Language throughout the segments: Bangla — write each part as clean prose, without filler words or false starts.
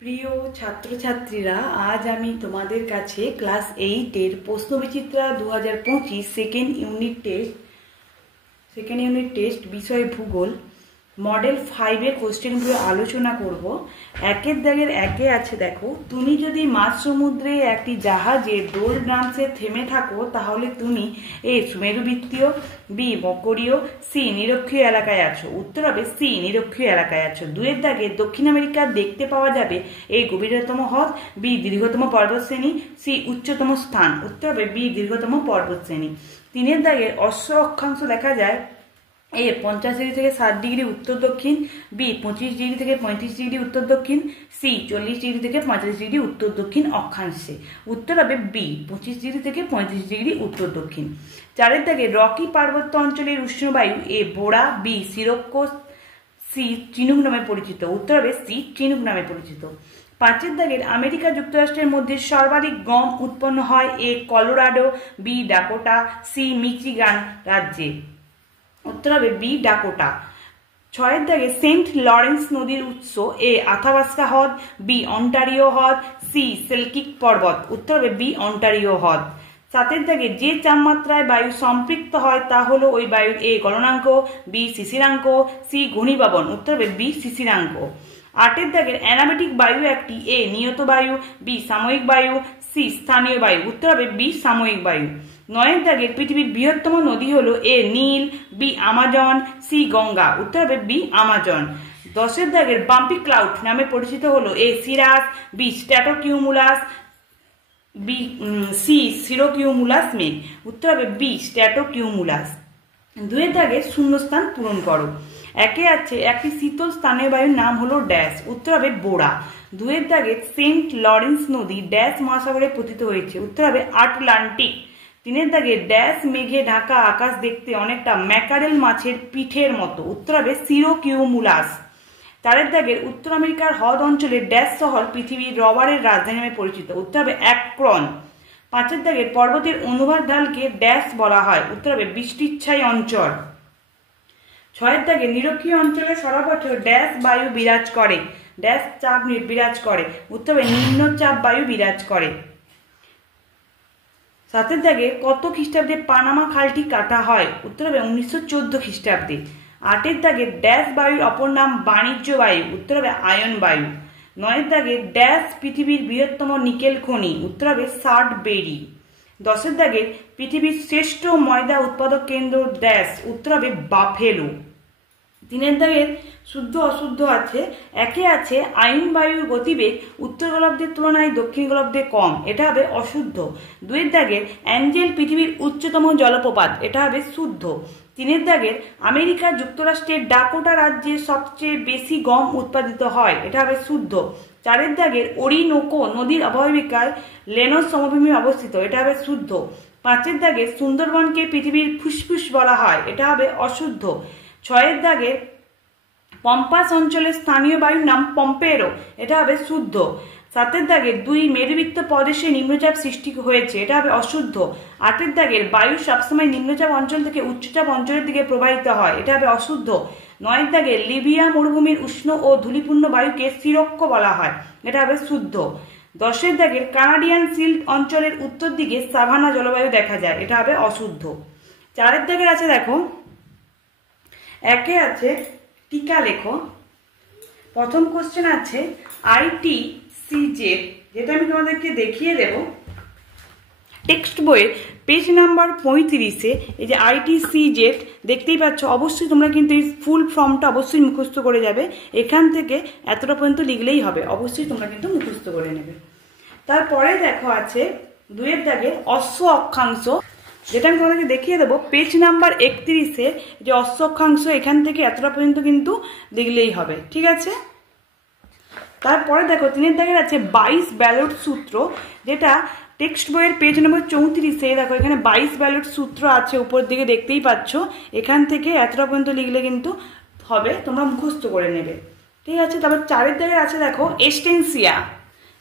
প্রিয় ছাত্রছাত্রীরা, আজ আমি তোমাদের কাছে ক্লাস 8-এর প্রশ্নবিচিত্রা 2025 সেকেন্ড ইউনিট টেস্ট বিষয় ভূগোল মডেল 5-এর কোশ্চেনগুলো আলোচনা করব। একের দাগের একে আছে, দেখো, তুমি যদি মাঝ সমুদ্রে একটি জাহাজে দোলগ্রামসে থেমে থাকো তাহলে তুমি এ সুমেরুবৃত্তীয়, বি মকরীয়, সি নিরক্ষীয় এলাকায় আছো। উত্তর হবে সি নিরক্ষীয় এলাকায় আছো। দুয়ের দাগে দক্ষিণ আমেরিকার দেখতে পাওয়া যাবে এ গভীরতম হ্রদ, বি দীর্ঘতম পর্বতশ্রেণী, সি উচ্চতম স্থান। উত্তর হবে বি দীর্ঘতম পর্বতশ্রেণী। তিনের দাগের অশ্ব অক্ষাংশ দেখা যায় এ 50 ডিগ্রি থেকে 60 ডিগ্রি উত্তর দক্ষিণ, বি 25 ডিগ্রি থেকে 35 ডিগ্রি উত্তর দক্ষিণ, সি 40 ডিগ্রি থেকে 45 ডিগ্রি উত্তর দক্ষিণ অক্ষাংশে। উত্তর হবে বি 25 ডিগ্রি থেকে 35 ডিগ্রি উত্তর দক্ষিণ। চারের দাগে রকি পার্বত্য অঞ্চলের উষ্ণবায়ু এ বোড়া, বি সিরক্ষ, সি চিনুক নামে পরিচিত। উত্তর হবে সি চিনুক নামে পরিচিত। পাঁচের দাগের আমেরিকা যুক্তরাষ্ট্রের মধ্যে সর্বাধিক গম উৎপন্ন হয় A Colorado, B Dakota, C Michigan রাজ্যে। উত্তর হবে বি ডাকোটা। ছয়ের দাগে সেন্ট লরেন্স নদীর উৎস এ আথাবাস্কা হ্রদ, বি অন্টারিও হ্রদ, সি সেলকিক পর্বত। উত্তর হবে বি অন্টারিও হ্রদ। সাতের দাগে যে তাপমাত্রায় বায়ু সম্পৃক্ত হয় তা হলো ওই বায়ুর এ গলনাঙ্ক, বি শিশিরাঙ্ক, সি ঘনীভবন। উত্তর হবে বি শিশিরাঙ্ক। আটের দাগের অ্যারোমেটিক বায়ু একটি এ নিয়ত বায়ু, বি সাময়িক বায়ু, সি স্থানীয় বায়ু। উত্তর হবে বি সাময়িক বায়ু। নয়ের দাগের পৃথিবীর বৃহত্তম নদী হলো এ নীল, বি আমাজন, সি গঙ্গা। উত্তর হবে বি আমাজন। দশের দাগের বাম্পি ক্লাউড নামে পরিচিত হলো এ সিরাস, বি স্ট্র্যাটোকিউমুলাস, বি সি সিরোকিউমুলাস মেঘ। উত্তর হবে বি স্ট্র্যাটোকিউমুলাস। দুয়ের দাগের শূন্যস্থান পূরণ করো। একে আছে একটি শীতল স্থানীয় বায়ুর নাম হলো ড্যাশ। উত্তর হবে বোড়া। দুয়ের দাগে সেন্ট লরেন্স নদী ড্যাশ মহাসাগরে পতিত হয়েছে। উত্তর হবে আটলান্টিক। তিনের দাগে ড্যাশ মেঘে ঢাকা আকাশ দেখতে অনেকটা ম্যাকারেল মাছের পিঠের মতো। উত্তর হবে সিরোকিউমুলাস। চারের দাগের উত্তর আমেরিকার হ্রদ অঞ্চলের ড্যাশ শহর পৃথিবীর রবারের রাজধানী নামে পরিচিত। উত্তর হবে অ্যাক্রন। পাঁচের দাগের পর্বতের অনুভাগ ঢালকে ড্যাশ বলা হয়। উত্তর হবে বৃষ্টিচ্ছায়ী অঞ্চল। ছয়ের দাগে নিরক্ষীয় অঞ্চলে সারা বছর ড্যাশ বায়ু বিরাজ করে, ড্যাশ চাপ বিরাজ করে। উত্তর হবে নিম্নচাপ বায়ু বিরাজ করে। সাতের দাগে কত খ্রিস্টাব্দে পানামা খালটি কাটা হয়? উত্তর হবে 1914 খ্রিস্টাব্দে। আটের দাগে ড্যাশ বায়ুর অপর নাম বাণিজ্য বায়ু। উত্তর হবে আয়ন বায়ু। নয়ের দাগে ড্যাশ পৃথিবীর বৃহত্তম নিকেল খনি। উত্তর হবে সার্ডবেরি। দশের দাগে পৃথিবীর শ্রেষ্ঠ ময়দা উৎপাদক কেন্দ্র ড্যাশ। উত্তর হবে বাফেলো। তিনের দাগের শুদ্ধ অশুদ্ধ আছে। একে আছে আয়ন বায়ুর গতিবেগ উত্তর গোলার্ধের তুলনায় দক্ষিণ গোলার্ধে কম। এটা হবে অশুদ্ধ। দুইয়ের দাগের অ্যাঞ্জেল পৃথিবীর উচ্চতম জলপ্রপাত। এটা হবে শুদ্ধ। তিনের দাগের আমেরিকা যুক্তরাষ্ট্রের ডাকোটা রাজ্যে সবচেয়ে বেশি গম উৎপাদিত হয়। এটা হবে শুদ্ধ। চারের দাগের ওরিনোকো নদীর অববাহিকায় লেনস সমভূমি অবস্থিত। এটা হবে শুদ্ধ। পাঁচের দাগের সুন্দরবনকে পৃথিবীর ফুসফুস বলা হয়। এটা হবে অশুদ্ধ। ছয়ের দাগের পম্পাস অঞ্চলের স্থানীয় বায়ুর নাম পম্পেরো। এটা হবে শুদ্ধ। সাতের দাগের দুই মেরুবৃত্ত প্রদেশে নিম্নচাপ সৃষ্টি হয়েছে। এটা হবে অশুদ্ধ। আটের দাগের বায়ু সবসময় নিম্নচাপ অঞ্চল থেকে উচ্চচাপ অঞ্চলের দিকে প্রবাহিত হয়। এটা হবে অশুদ্ধ। নয়ের দাগের লিবিয়া মরুভূমির উষ্ণ ও ধূলিপূর্ণ বায়ুকে সিরক্ষ বলা হয়। এটা হবে শুদ্ধ। দশের দাগের কানাডিয়ান সিল্ট অঞ্চলের উত্তর দিকে সাভানা জলবায়ু দেখা যায়। এটা হবে অশুদ্ধ। চারের দাগের আছে, দেখো, একে আছে টিকা লেখো। প্রথম কোশ্চেন আছে ITCZ, যেটা আমি তোমাদেরকে দেখিয়ে দেব টেক্সট বইয়ের পেজ নাম্বার 35-এ। এই যে ITCZ দেখতেই পাচ্ছ। অবশ্যই তোমরা কিন্তু এই ফুল ফর্মটা অবশ্যই মুখস্থ করে যাবে। এখান থেকে এতটা পর্যন্ত লিখলেই হবে, অবশ্যই তোমরা কিন্তু মুখস্থ করে নেবে। তারপরে দেখো আছে দুয়ের দাগে অশ্ব অক্ষাংশ, যেটা আমি তোমাদেরকে দেখিয়ে দেবো পেজ নাম্বার 31-এ। যে অশ্ব অক্ষাংশ এখান থেকে এতটা পর্যন্ত কিন্তু লিখলেই হবে, ঠিক আছে। তারপরে দেখো তিনের দাগের আছে 22 ব্যালট সূত্র, যেটা টেক্সট বইয়ের পেজ নম্বর 34-এ। দেখো এখানে 22 ব্যালট সূত্র আছে, উপর দিকে দেখতেই পাচ্ছ। এখান থেকে এতটা পর্যন্ত লিখলে কিন্তু হবে, তোমরা মুখস্থ করে নেবে, ঠিক আছে। তারপর চারের দাগের আছে, দেখো এস্টেন্সিয়া,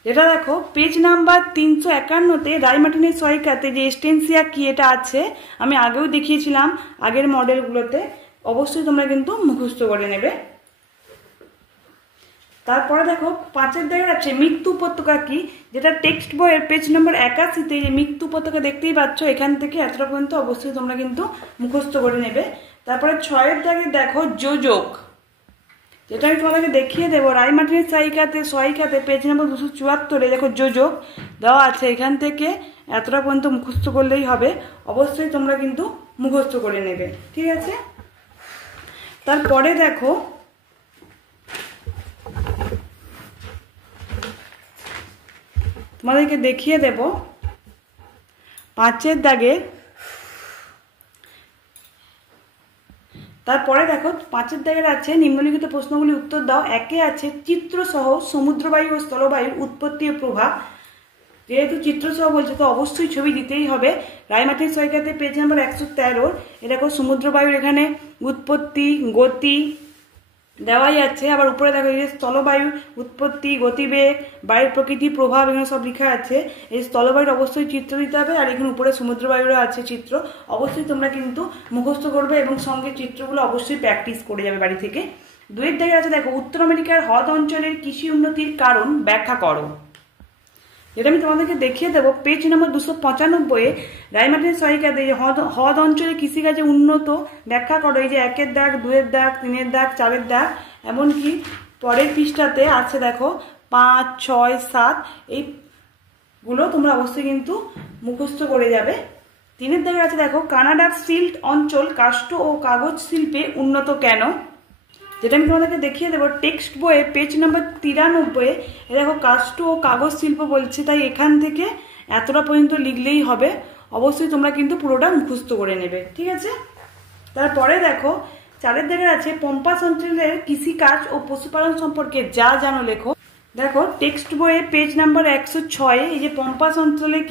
যেটা দেখো পেজ নাম্বার 351-তে রায়মার্টিনের সহায়িকাতে যে এস্টেন্সিয়া কি এটা আছে, আমি আগেও দেখিয়েছিলাম আগের মডেলগুলোতে। অবশ্যই তোমরা কিন্তু মুখস্থ করে নেবে। তারপরে দেখো 5-এর দাগের আছে মৃত্যু উপত্যকা কি, যেটা টেক্সট বইয়ের পেজ নম্বর 81-তে এই মৃত্যু উপত্যকা দেখতেই পাচ্ছ। এখান থেকে এতটা পর্যন্ত অবশ্যই তোমরা কিন্তু মুখস্থ করে নেবে। তারপরে 6-এর দাগে দেখো যোজক, যেটা আমি তোমাদেরকে দেখিয়ে দেবো। রায়মার্টিনের সহায়িকাতে পেজ নম্বর 274-এ দেখো যোজক দেওয়া আছে। এখান থেকে এতটা পর্যন্ত মুখস্থ করলেই হবে, অবশ্যই তোমরা কিন্তু মুখস্থ করে নেবে, ঠিক আছে। তারপরে দেখো তোমাদেরকে দেখিয়ে দেব 5-এর দাগে। তারপরে দেখো 5-এর দাগের আছে নিম্নলিখিত প্রশ্নগুলি উত্তর দাও। 1-এ আছে চিত্রসহ সমুদ্রবায়ু ও স্থলবায়ুর উৎপত্তি ও প্রভাব। যেহেতু চিত্রসহ বলছে তো অবশ্যই ছবি দিতেই হবে। রায়মার্টিন সহায়িকাতে পেজ নাম্বার 113 দেখো সমুদ্রবায়ুর এখানে উৎপত্তি গতি দেওয়াই আছে। আবার উপরে দেখো এই যে স্থলবায়ুর উৎপত্তি গতিবেগ বায়ুর প্রকৃতি প্রভাব এখানে সব লেখা আছে। এই স্থলবায়ুর অবশ্যই চিত্র দিতে হবে, আর এখানে উপরে সমুদ্রবায়ুরও আছে চিত্র। অবশ্যই তোমরা কিন্তু মুখস্থ করবে এবং সঙ্গে চিত্রগুলো অবশ্যই প্র্যাকটিস করে যাবে বাড়ি থেকে। 2-এর দাগে আছে দেখো উত্তর আমেরিকার হ্রদ অঞ্চলের কৃষি উন্নতির কারণ ব্যাখ্যা করো। যেটা আমি তোমাদেরকে দেখিয়ে দেবো পেজ নম্বর 295-এ রায়মার্টিন সহায়িকাতে হ্রদ অঞ্চলে কৃষিকাজে উন্নত ব্যাখ্যা করো। এই যে 1-এর দাগ 2-এর দাগ 3-এর দাগ 4-এর দাগ, এমনকি পরের পৃষ্ঠাতে আছে দেখো 5, 6, 7 এইগুলো তোমরা অবশ্যই কিন্তু মুখস্থ করে যাবে। 3-এর দাগে আছে দেখো কানাডার সিল্ট অঞ্চল কাষ্ঠ ও কাগজ শিল্পে উন্নত কেন, যেটা আমি তোমাদেরকে দেখিয়ে দেবো টেক্সট বইয়ে পেজ নাম্বার 93-এ দেখো কাষ্ঠ ও কাগজ শিল্প বলছে, তাই এখান থেকে এতটা পর্যন্ত লিখলেই হবে। অবশ্যই তোমরা কিন্তু পুরোটা মুখস্থ করে নেবে, ঠিক আছে। তারপরে দেখো 4-এর দাগে আছে পম্পাস অঞ্চলের কৃষিকাজ ও পশুপালন সম্পর্কে যা জানো লেখো। দেখো টেক্সট বইয়ে পেজ নাম্বার 106-এ এই যে পম্পাস অঞ্চলের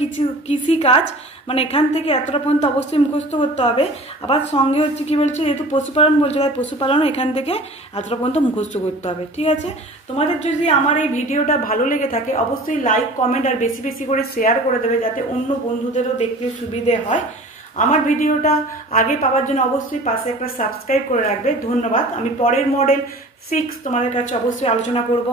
কৃষিকাজ মানে এখান থেকে এতটা পর্যন্ত অবশ্যই মুখস্থ করতে হবে। আবার সঙ্গে হচ্ছে কি বলছে, যেহেতু পশুপালন বলছে তাই পশুপালনও এখান থেকে এতটা পর্যন্ত মুখস্থ করতে হবে, ঠিক আছে। তোমাদের যদি আমার এই ভিডিওটা ভালো লেগে থাকে অবশ্যই লাইক কমেন্ট আর বেশি বেশি করে শেয়ার করে দেবে, যাতে অন্য বন্ধুদেরও দেখতে সুবিধে হয়। আমার ভিডিওটা আগে পাওয়ার জন্য অবশ্যই পাশে একটা সাবস্ক্রাইব করে রাখবে। ধন্যবাদ। আমি পরের মডেল 6 তোমাদের কাছে অবশ্যই আলোচনা করব।